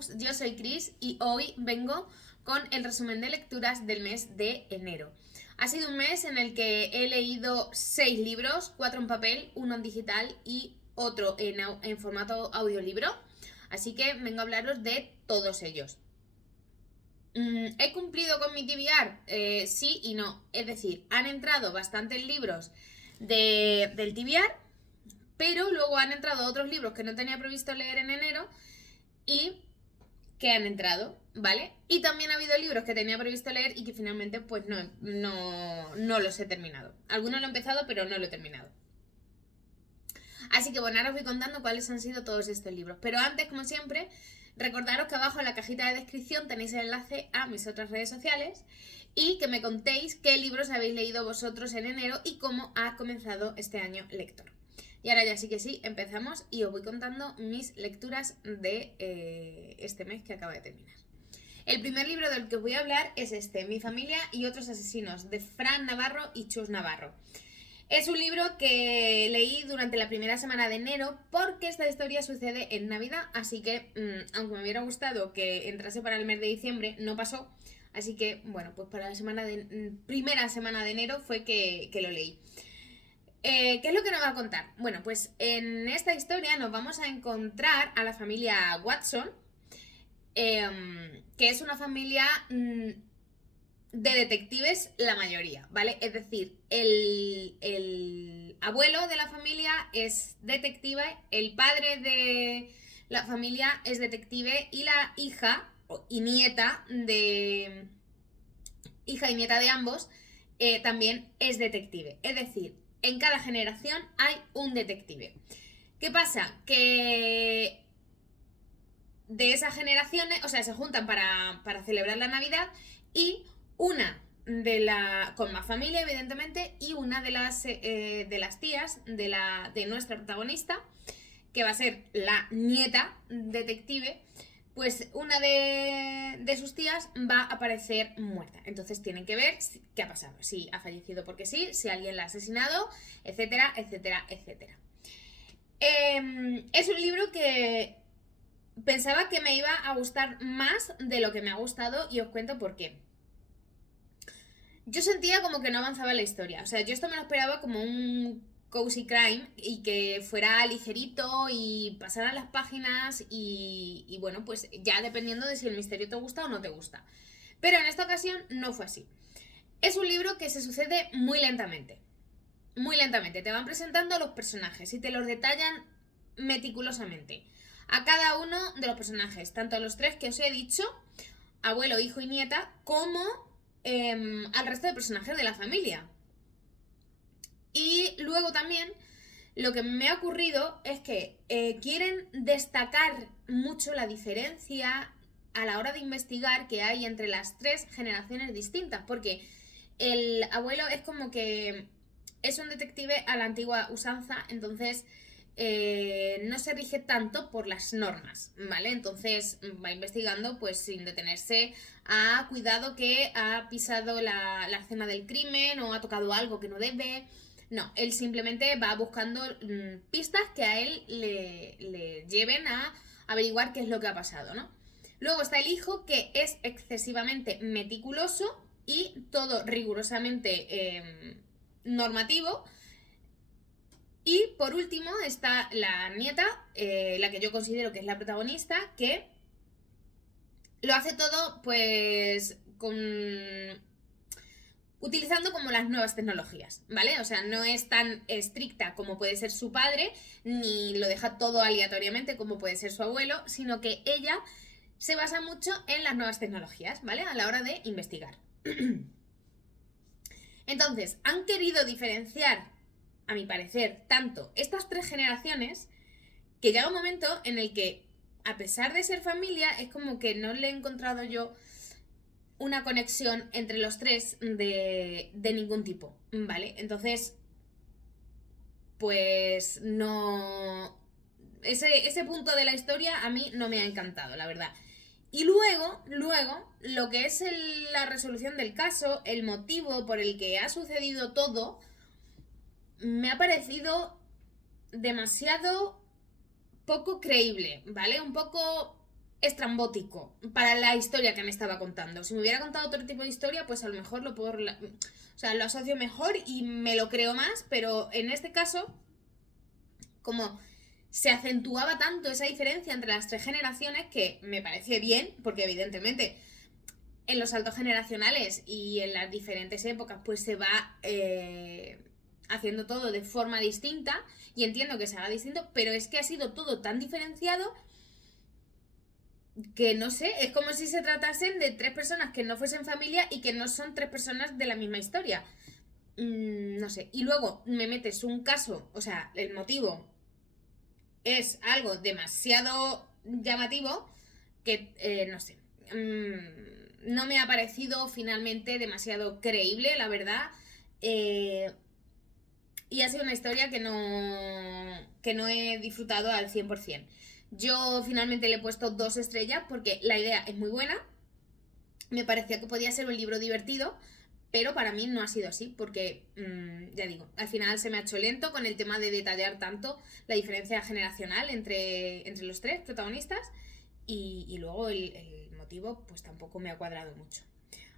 Books, yo soy Chris y hoy vengo con el resumen de lecturas del mes de enero. Ha sido un mes en el que he leído 6 libros, 4 en papel, 1 en digital y otro en formato audiolibro, así que vengo a hablaros de todos ellos. ¿He cumplido con mi TBR? Sí y no, es decir, han entrado bastantes libros del TBR, pero luego han entrado otros libros que no tenía previsto leer en enero y que han entrado, ¿vale? Y también ha habido libros que tenía previsto leer y que finalmente pues no los he terminado. Algunos lo he empezado, pero no lo he terminado. Así que bueno, ahora os voy contando cuáles han sido todos estos libros. Pero antes, como siempre, recordaros que abajo en la cajita de descripción tenéis el enlace a mis otras redes sociales y que me contéis qué libros habéis leído vosotros en enero y cómo ha comenzado este año lector. Y ahora ya sí que sí, empezamos y os voy contando mis lecturas de este mes que acaba de terminar. El primer libro del que os voy a hablar es este, Mi familia y otros asesinos, de Fran Navarro y Chus Navarro. Es un libro que leí durante la primera semana de enero porque esta historia sucede en Navidad, así que aunque me hubiera gustado que entrase para el mes de diciembre, no pasó. Así que, bueno, pues para la primera semana de enero fue que lo leí. ¿Qué es lo que nos va a contar? Bueno, pues en esta historia nos vamos a encontrar a la familia Watson, que es una familia de detectives la mayoría, ¿vale? Es decir, el abuelo de la familia es detective, el padre de la familia es detective y la hija y nieta de ambos también es detective. Es decir, en cada generación hay un detective. ¿Qué pasa? Que de esas generaciones, o sea, se juntan para celebrar la Navidad y una con más familia, evidentemente, y una de las tías de nuestra protagonista, que va a ser la nieta detective, pues una de sus tías va a aparecer muerta. Entonces tienen que ver qué ha pasado, si ha fallecido porque sí, si alguien la ha asesinado, etcétera, etcétera, etcétera. Es un libro que pensaba que me iba a gustar más de lo que me ha gustado y os cuento por qué. Yo sentía como que no avanzaba la historia. O sea, yo esto me lo esperaba como un cozy crime y que fuera ligerito y pasaran las páginas y bueno, pues ya dependiendo de si el misterio te gusta o no te gusta. Pero en esta ocasión no fue así. Es un libro que se sucede muy lentamente. Muy lentamente. Te van presentando a los personajes y te los detallan meticulosamente. A cada uno de los personajes, tanto a los 3 que os he dicho, abuelo, hijo y nieta, como al resto de personajes de la familia. Y luego también lo que me ha ocurrido es que quieren destacar mucho la diferencia a la hora de investigar que hay entre las 3 generaciones distintas, porque el abuelo es como que es un detective a la antigua usanza, entonces no se rige tanto por las normas, ¿vale? Entonces va investigando pues sin detenerse a cuidado que ha pisado la escena del crimen o ha tocado algo que no debe. No, él simplemente va buscando pistas que a él le lleven a averiguar qué es lo que ha pasado, ¿no? Luego está el hijo, que es excesivamente meticuloso y todo rigurosamente normativo. Y por último está la nieta, la que yo considero que es la protagonista, que lo hace todo pues utilizando como las nuevas tecnologías, ¿vale? O sea, no es tan estricta como puede ser su padre, ni lo deja todo aleatoriamente como puede ser su abuelo, sino que ella se basa mucho en las nuevas tecnologías, ¿vale? A la hora de investigar. Entonces, han querido diferenciar, a mi parecer, tanto estas 3 generaciones, que llega un momento en el que, a pesar de ser familia, es como que no le he encontrado yo una conexión entre los 3 de ningún tipo, ¿vale? Entonces, pues no... Ese punto de la historia a mí no me ha encantado, la verdad. Y luego, lo que es la resolución del caso, el motivo por el que ha sucedido todo, me ha parecido demasiado poco creíble, ¿vale? Un poco estrambótico para la historia que me estaba contando. Si me hubiera contado otro tipo de historia, pues a lo mejor lo puedo... O sea, lo asocio mejor y me lo creo más, pero en este caso, como se acentuaba tanto esa diferencia entre las 3 generaciones, que me parece bien, porque evidentemente en los saltos generacionales y en las diferentes épocas pues se va haciendo todo de forma distinta, y entiendo que se haga distinto, pero es que ha sido todo tan diferenciado que no sé, es como si se tratasen de 3 personas que no fuesen familia y que no son 3 personas de la misma historia. No sé. Y luego me metes un caso, o sea, el motivo es algo demasiado llamativo que, no sé, no me ha parecido finalmente demasiado creíble, la verdad. Y ha sido una historia que no he disfrutado al 100%. Yo finalmente le he puesto 2 estrellas porque la idea es muy buena. Me parecía que podía ser un libro divertido, pero para mí no ha sido así, porque, ya digo, al final se me ha hecho lento con el tema de detallar tanto la diferencia generacional entre los 3 protagonistas, y luego el motivo pues tampoco me ha cuadrado mucho.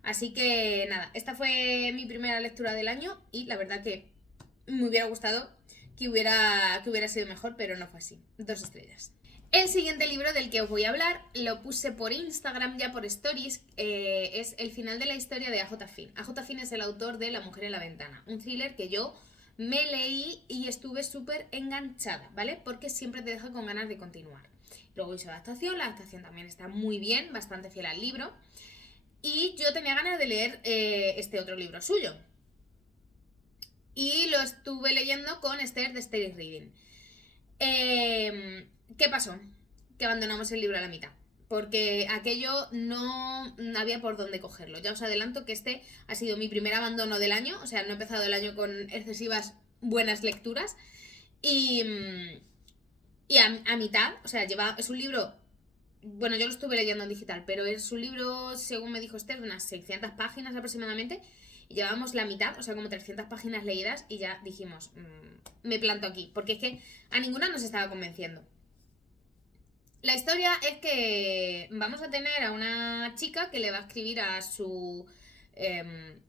Así que nada, esta fue mi primera lectura del año y la verdad que me hubiera gustado que hubiera sido mejor, pero no fue así. 2 estrellas. El siguiente libro del que os voy a hablar lo puse por Instagram ya por stories, es El final de la historia de A.J. Finn. A.J. Finn es el autor de La mujer en la ventana, un thriller que yo me leí y estuve súper enganchada, ¿vale? Porque siempre te deja con ganas de continuar. Luego hizo la adaptación también está muy bien, bastante fiel al libro. Y yo tenía ganas de leer este otro libro suyo. Y lo estuve leyendo con Esther de Steady Reading. ¿Qué pasó? Que abandonamos el libro a la mitad. Porque aquello no había por dónde cogerlo. Ya os adelanto que este ha sido mi primer abandono del año. O sea, no he empezado el año con excesivas buenas lecturas. Y a mitad, o sea, es un libro... Bueno, yo lo estuve leyendo en digital, pero es un libro, según me dijo Esther, de unas 600 páginas aproximadamente. Y llevábamos la mitad, o sea, como 300 páginas leídas, y ya dijimos, me planto aquí, porque es que a ninguna nos estaba convenciendo. La historia es que vamos a tener a una chica que le va a escribir a su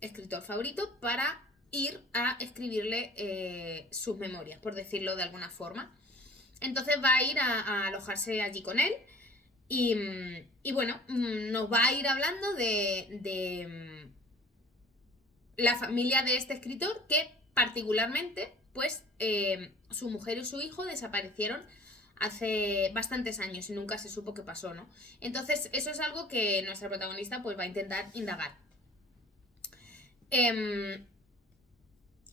escritor favorito para ir a escribirle sus memorias, por decirlo de alguna forma. Entonces va a ir a alojarse allí con él. Y bueno, nos va a ir hablando de la familia de este escritor, que particularmente, pues, su mujer y su hijo desaparecieron hace bastantes años y nunca se supo qué pasó, ¿no? Entonces, eso es algo que nuestra protagonista pues va a intentar indagar.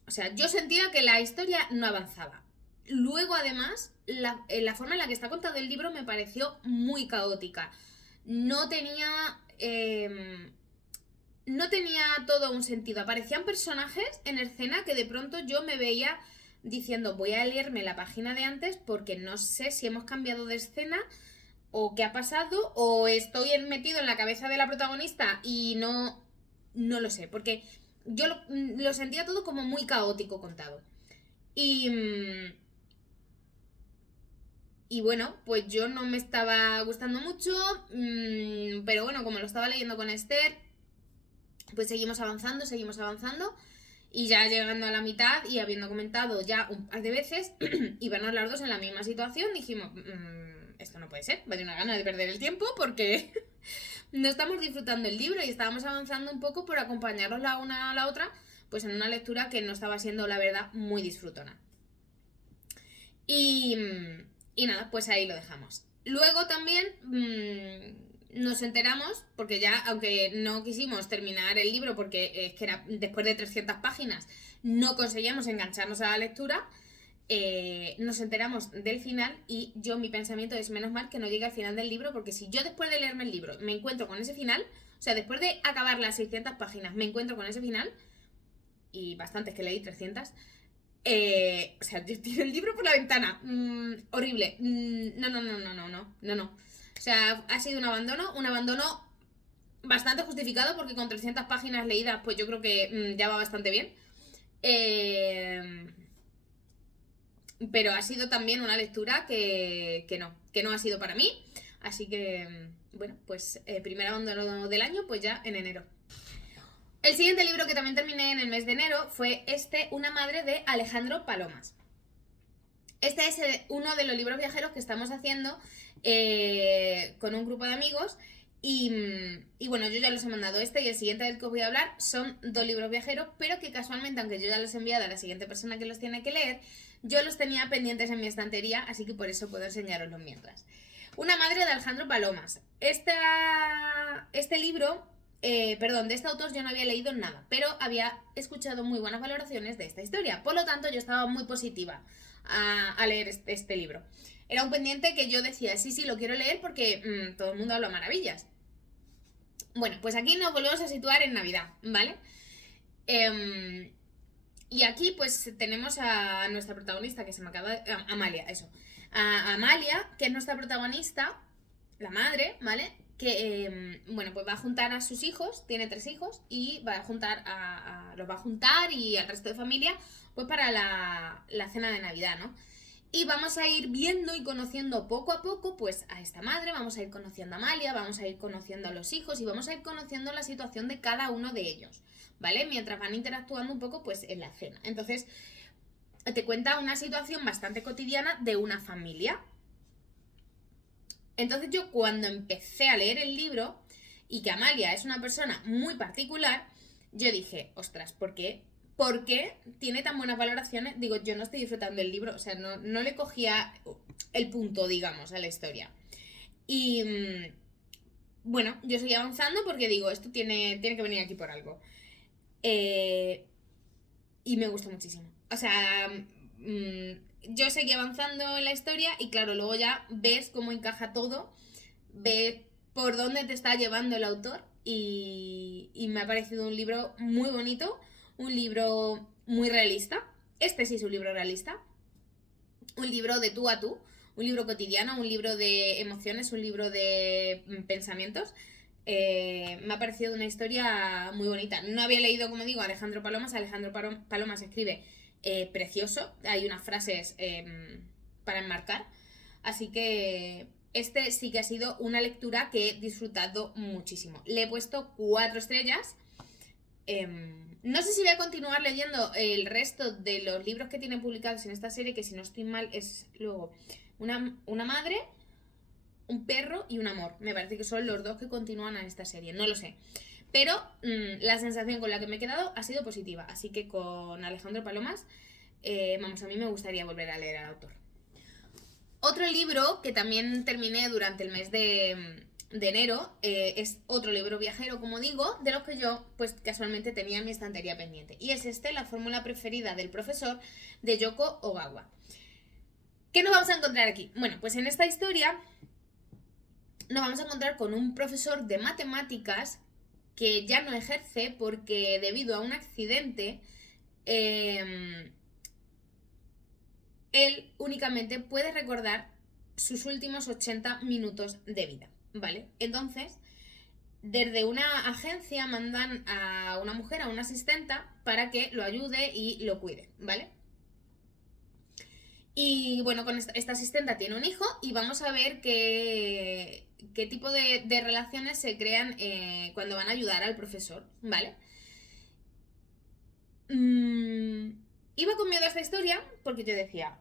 O sea, yo sentía que la historia no avanzaba. Luego, además, la forma en la que está contado el libro me pareció muy caótica. No tenía... no tenía todo un sentido. Aparecían personajes en escena que de pronto yo me veía diciendo, voy a leerme la página de antes porque no sé si hemos cambiado de escena o qué ha pasado, o estoy metido en la cabeza de la protagonista y no lo sé, porque yo lo sentía todo como muy caótico contado. Y bueno, pues yo no me estaba gustando mucho, pero bueno, como lo estaba leyendo con Esther, pues seguimos avanzando, y ya llegando a la mitad y habiendo comentado ya un par de veces y vernos las dos en la misma situación, dijimos, esto no puede ser, vale una gana de perder el tiempo porque no estamos disfrutando el libro y estábamos avanzando un poco por acompañarnos la una a la otra, pues en una lectura que no estaba siendo, la verdad, muy disfrutona. Y nada, pues ahí lo dejamos. Luego también nos enteramos, porque ya, aunque no quisimos terminar el libro, porque es que era después de 300 páginas, no conseguíamos engancharnos a la lectura, nos enteramos del final y mi pensamiento es menos mal que no llegue al final del libro, porque si yo después de leerme el libro me encuentro con ese final, o sea, después de acabar las 600 páginas me encuentro con ese final, y bastantes que leí, 300, o sea, yo tiro el libro por la ventana. Horrible. No. O sea, ha sido un abandono bastante justificado, porque con 300 páginas leídas, pues yo creo que ya va bastante bien. Pero ha sido también una lectura que no ha sido para mí. Así que, bueno, pues primer abandono del año, pues ya en enero. El siguiente libro que también terminé en el mes de enero fue Una madre de Alejandro Palomas. Este es uno de los libros viajeros que estamos haciendo con un grupo de amigos y bueno, yo ya los he mandado. Este y el siguiente del que os voy a hablar son 2 libros viajeros, pero que casualmente, aunque yo ya los he enviado a la siguiente persona que los tiene que leer, yo los tenía pendientes en mi estantería, así que por eso puedo enseñaroslos mientras. Una madre de Alejandro Palomas. Este libro, de este autor yo no había leído nada, pero había escuchado muy buenas valoraciones de esta historia. Por lo tanto, yo estaba muy positiva a leer este libro. Era un pendiente que yo decía, sí, lo quiero leer porque todo el mundo habla maravillas. Bueno, pues aquí nos volvemos a situar en Navidad, ¿vale? Y aquí pues tenemos a nuestra protagonista, que se me acaba de... Amalia, eso. A Amalia, que es nuestra protagonista, la madre, ¿vale? Que, bueno, pues va a juntar a sus hijos, tiene 3 hijos, y va a juntar los va a juntar y al resto de familia, pues para la cena de Navidad, ¿no? Y vamos a ir viendo y conociendo poco a poco, pues, a esta madre, vamos a ir conociendo a Amalia, vamos a ir conociendo a los hijos y vamos a ir conociendo la situación de cada uno de ellos, ¿vale? Mientras van interactuando un poco, pues, en la cena. Entonces, te cuenta una situación bastante cotidiana de una familia. Entonces yo cuando empecé a leer el libro y que Amalia es una persona muy particular, yo dije, ostras, ¿por qué tiene tan buenas valoraciones? Digo, yo no estoy disfrutando del libro, o sea, no le cogía el punto, digamos, a la historia. Y bueno, yo seguí avanzando porque digo, esto tiene que venir aquí por algo. Y me gustó muchísimo. O sea, yo seguí avanzando en la historia y claro, luego ya ves cómo encaja todo, ves por dónde te está llevando el autor y me ha parecido un libro muy bonito, un libro muy realista. Este sí es un libro realista, un libro de tú a tú, un libro cotidiano, un libro de emociones, un libro de pensamientos. Me ha parecido una historia muy bonita. No había leído, como digo, a Alejandro Palomas. Alejandro Palomas escribe precioso. Hay unas frases para enmarcar. Así que este sí que ha sido una lectura que he disfrutado muchísimo. Le he puesto 4 estrellas. No sé si voy a continuar leyendo el resto de los libros que tienen publicados en esta serie, que si no estoy mal es luego una madre, un perro y un amor. Me parece que son los 2 que continúan en esta serie, no lo sé. Pero la sensación con la que me he quedado ha sido positiva. Así que con Alejandro Palomas, a mí me gustaría volver a leer al autor. Otro libro que también terminé durante el mes de enero es otro libro viajero, como digo, de los que yo pues casualmente tenía en mi estantería pendiente. Y es La fórmula preferida del profesor, de Yoko Ogawa. ¿Qué nos vamos a encontrar aquí? Bueno, pues en esta historia nos vamos a encontrar con un profesor de matemáticas que ya no ejerce porque debido a un accidente él únicamente puede recordar sus últimos 80 minutos de vida, ¿vale? Entonces, desde una agencia mandan a una mujer, a una asistenta, para que lo ayude y lo cuide, ¿vale? Y bueno, con esta asistenta tiene un hijo y vamos a ver qué tipo de relaciones se crean cuando van a ayudar al profesor, ¿vale? Iba con miedo a esta historia porque yo decía,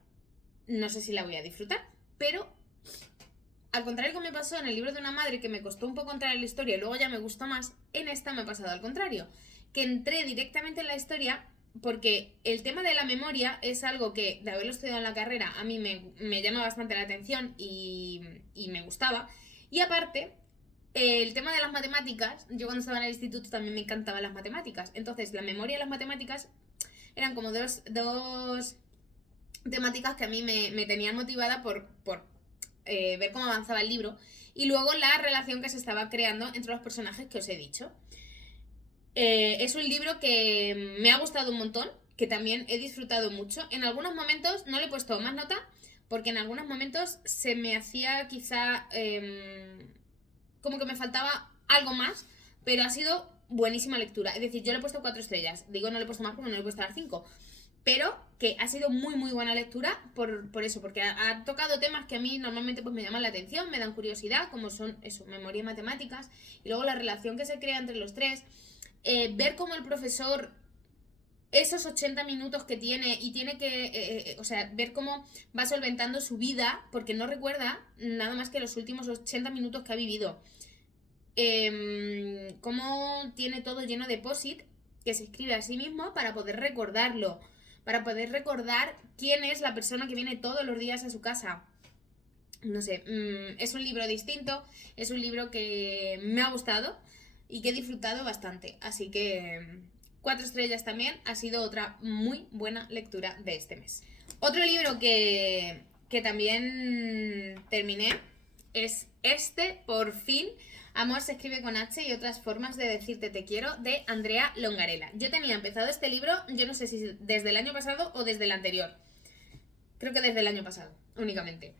no sé si la voy a disfrutar, pero al contrario que me pasó en el libro de una madre, que me costó un poco entrar en la historia y luego ya me gustó más, en esta me ha pasado al contrario, que entré directamente en la historia porque el tema de la memoria es algo que, de haberlo estudiado en la carrera, a mí me llama bastante la atención y me gustaba. Y aparte, el tema de las matemáticas, yo cuando estaba en el instituto también me encantaban las matemáticas. Entonces, la memoria y las matemáticas eran como dos temáticas que a mí me tenían motivada por ver cómo avanzaba el libro y luego la relación que se estaba creando entre los personajes que os he dicho. Es un libro que me ha gustado un montón, que también he disfrutado mucho. En algunos momentos no le he puesto más nota porque en algunos momentos se me hacía quizá como que me faltaba algo más, pero ha sido buenísima lectura. Es decir, yo le he puesto 4 estrellas. Digo, no le he puesto más porque no le he puesto dar 5. pero que ha sido muy muy buena lectura por eso, porque ha tocado temas que a mí normalmente pues me llaman la atención, me dan curiosidad, como son eso, memoria y matemáticas, y luego la relación que se crea entre los tres, ver cómo el profesor esos 80 minutos que tiene y tiene que, o sea, ver cómo va solventando su vida, porque no recuerda nada más que los últimos 80 minutos que ha vivido. Cómo tiene todo lleno de post-it que se escribe a sí mismo para poder recordarlo, para poder recordar quién es la persona que viene todos los días a su casa. No sé, es un libro distinto, es un libro que me ha gustado y que he disfrutado bastante. Así que 4 estrellas también, ha sido otra muy buena lectura de este mes. Otro libro que también terminé es este, por fin, Amor se escribe con H y otras formas de decirte te quiero, de Andrea Longarella. Yo tenía empezado este libro, yo no sé si desde el año pasado o desde el anterior. Creo que desde el año pasado, únicamente.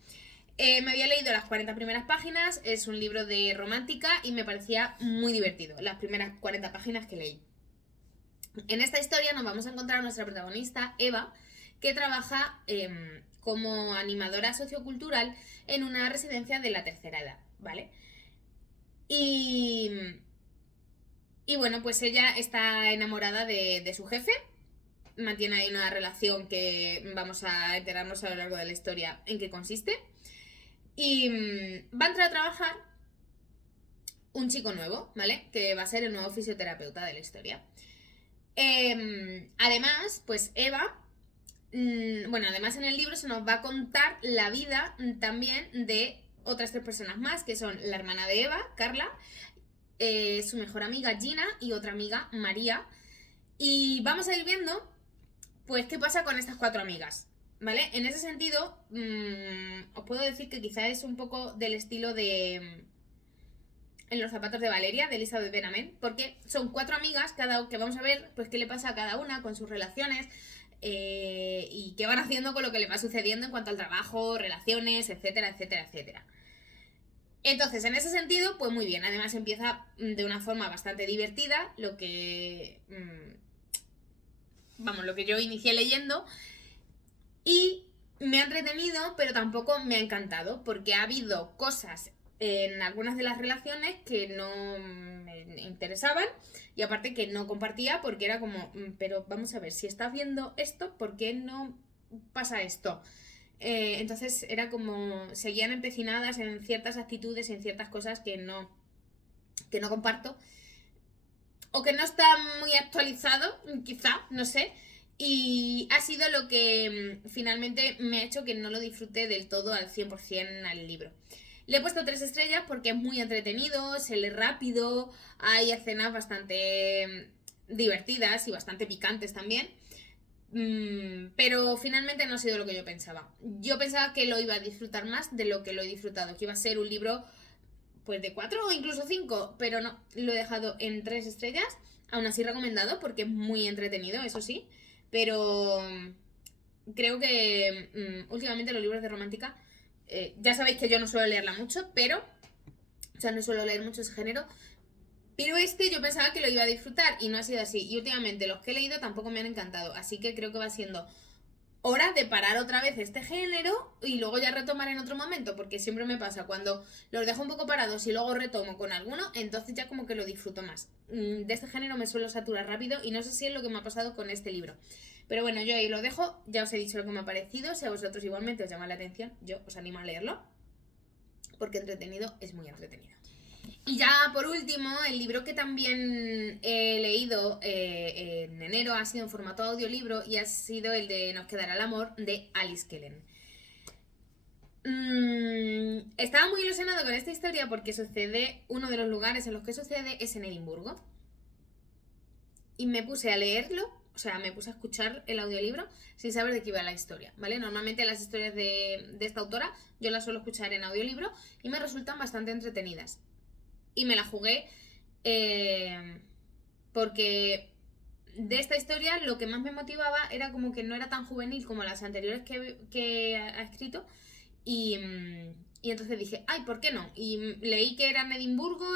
Me había leído las 40 primeras páginas, es un libro de romántica y me parecía muy divertido, las primeras 40 páginas que leí. En esta historia nos vamos a encontrar a nuestra protagonista, Eva, que trabaja como animadora sociocultural en una residencia de la tercera edad, ¿vale? Y bueno, pues ella está enamorada de su jefe, mantiene ahí una relación que vamos a enterarnos a lo largo de la historia en qué consiste. Y va a entrar a trabajar un chico nuevo, ¿vale? Que va a ser el nuevo fisioterapeuta de la historia. Además, pues Eva, bueno, además en el libro se nos va a contar la vida también de otras 3 personas más, que son la hermana de Eva, Carla, su mejor amiga Gina y otra amiga, María. Y vamos a ir viendo, pues, qué pasa con estas 4 amigas, ¿vale? En ese sentido, os puedo decir que quizá es un poco del estilo de En los zapatos de Valeria, de Elizabeth Benavent, porque son 4 amigas que vamos a ver pues qué le pasa a cada una con sus relaciones y qué van haciendo con lo que le va sucediendo en cuanto al trabajo, relaciones, etcétera, etcétera, etcétera. Entonces, en ese sentido, pues muy bien. Además empieza de una forma bastante divertida, lo que lo que yo inicié leyendo, y me ha entretenido, pero tampoco me ha encantado, porque ha habido cosas en algunas de las relaciones que no me interesaban y aparte que no compartía porque era como, pero vamos a ver, si estás viendo esto, ¿por qué no pasa esto? Entonces era como, seguían empecinadas en ciertas actitudes y en ciertas cosas que no comparto o que no está muy actualizado, quizá, no sé. Y ha sido lo que finalmente me ha hecho que no lo disfrute del todo al 100% al libro. Le he puesto 3 estrellas porque es muy entretenido, se lee rápido, hay escenas bastante divertidas y bastante picantes también. Pero finalmente no ha sido lo que yo pensaba. Yo pensaba que lo iba a disfrutar más de lo que lo he disfrutado, que iba a ser un libro pues de 4 o incluso 5, pero no, lo he dejado en 3 estrellas, aún así recomendado porque es muy entretenido, eso sí, pero creo que últimamente los libros de romántica, ya sabéis que yo no suelo leerla mucho, pero, o sea, no suelo leer mucho ese género, pero este yo pensaba que lo iba a disfrutar y no ha sido así, y últimamente los que he leído tampoco me han encantado, así que creo que va siendo hora de parar otra vez este género y luego ya retomar en otro momento, porque siempre me pasa cuando los dejo un poco parados y luego retomo con alguno, entonces ya como que lo disfruto más. De este género me suelo saturar rápido y no sé si es lo que me ha pasado con este libro. Pero bueno, yo ahí lo dejo, ya os he dicho lo que me ha parecido, si a vosotros igualmente os llama la atención, yo os animo a leerlo, porque entretenido es muy entretenido. Y ya por último, el libro que también he leído en enero ha sido en formato audiolibro y ha sido el de Nos quedará el amor, de Alice Kellen. Estaba muy ilusionado con esta historia porque sucede, uno de los lugares en los que sucede es en Edimburgo. Y me puse a leerlo, o sea, me puse a escuchar el audiolibro sin saber de qué iba la historia, ¿vale? Normalmente las historias de esta autora yo las suelo escuchar en audiolibro y me resultan bastante entretenidas. Y me la jugué porque de esta historia lo que más me motivaba era como que no era tan juvenil como las anteriores que ha escrito y entonces dije, ay, ¿por qué no? Y leí que era en Edimburgo,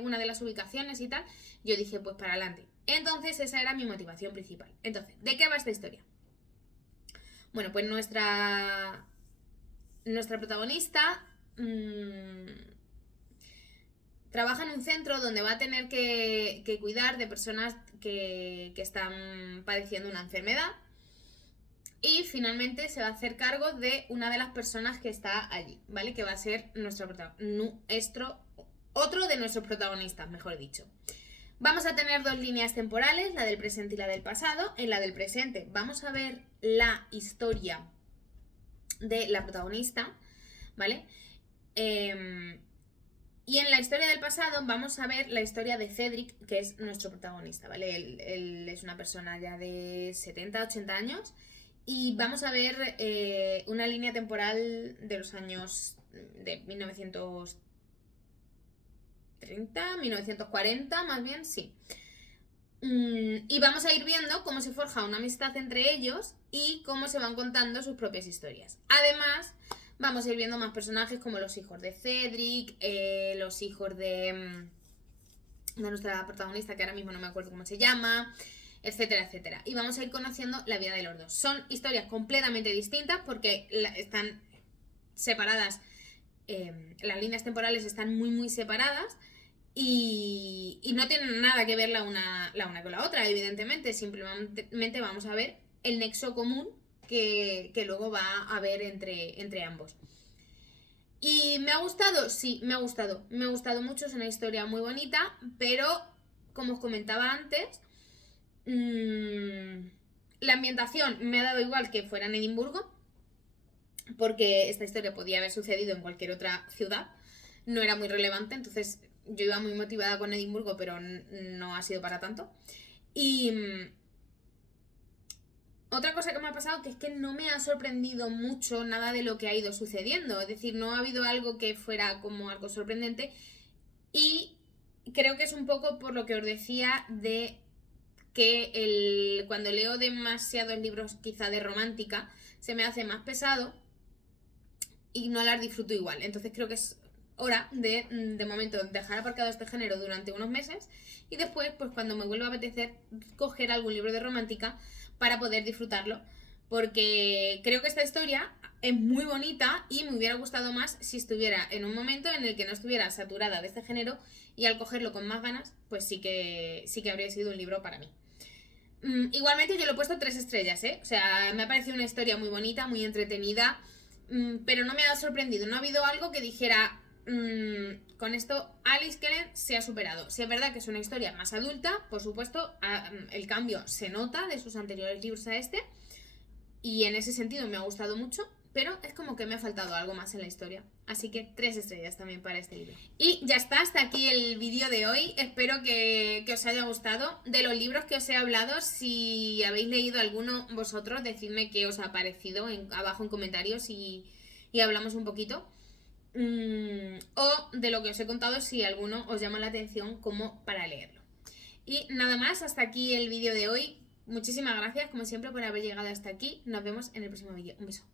una de las ubicaciones y tal, yo dije, pues para adelante. Entonces esa era mi motivación principal. Entonces, ¿de qué va esta historia? Bueno, pues nuestra protagonista trabaja en un centro donde va a tener que cuidar de personas que están padeciendo una enfermedad. Y finalmente se va a hacer cargo de una de las personas que está allí, ¿vale? Que va a ser otro de nuestros protagonistas, mejor dicho. Vamos a tener dos líneas temporales, la del presente y la del pasado. En la del presente vamos a ver la historia de la protagonista, ¿vale? Y en la historia del pasado vamos a ver la historia de Cedric, que es nuestro protagonista, ¿vale? Él es una persona ya de 70, 80 años. Y vamos a ver una línea temporal de los años de 1930, 1940, más bien, sí. Y vamos a ir viendo cómo se forja una amistad entre ellos y cómo se van contando sus propias historias. Además, vamos a ir viendo más personajes como los hijos de Cedric, los hijos de nuestra protagonista, que ahora mismo no me acuerdo cómo se llama, etcétera, etcétera. Y vamos a ir conociendo la vida de los dos. Son historias completamente distintas porque están separadas, las líneas temporales están muy, muy separadas y no tienen nada que ver la una con la otra, evidentemente. Simplemente vamos a ver el nexo común que luego va a haber entre ambos. ¿Y me ha gustado? Sí, me ha gustado. Me ha gustado mucho, es una historia muy bonita, pero como os comentaba antes, la ambientación me ha dado igual que fuera en Edimburgo, porque esta historia podía haber sucedido en cualquier otra ciudad, no era muy relevante, entonces yo iba muy motivada con Edimburgo, pero no ha sido para tanto. Y otra cosa que me ha pasado, que es que no me ha sorprendido mucho nada de lo que ha ido sucediendo, es decir, no ha habido algo que fuera como algo sorprendente, y creo que es un poco por lo que os decía de que cuando leo demasiados libros quizá de romántica se me hace más pesado y no las disfruto igual. Entonces creo que es hora de momento dejar aparcado este género durante unos meses y después, pues cuando me vuelva a apetecer, coger algún libro de romántica para poder disfrutarlo, porque creo que esta historia es muy bonita y me hubiera gustado más si estuviera en un momento en el que no estuviera saturada de este género, y al cogerlo con más ganas, pues sí que habría sido un libro para mí. Igualmente yo le he puesto 3 estrellas, ¿eh? O sea, me ha parecido una historia muy bonita, muy entretenida, pero no me ha sorprendido. No ha habido algo que dijera, con esto Alice Kellen se ha superado. Sí, es verdad que es una historia más adulta, por supuesto, el cambio se nota de sus anteriores libros a este, y en ese sentido me ha gustado mucho, pero es como que me ha faltado algo más en la historia. Así que 3 estrellas también para este libro. Y ya está, hasta aquí el vídeo de hoy. Espero que os haya gustado. De los libros que os he hablado, si habéis leído alguno vosotros, decidme qué os ha parecido abajo en comentarios y hablamos un poquito. O de lo que os he contado, si alguno os llama la atención como para leerlo. Y nada más, hasta aquí el vídeo de hoy. Muchísimas gracias, como siempre, por haber llegado hasta aquí. Nos vemos en el próximo vídeo. Un beso.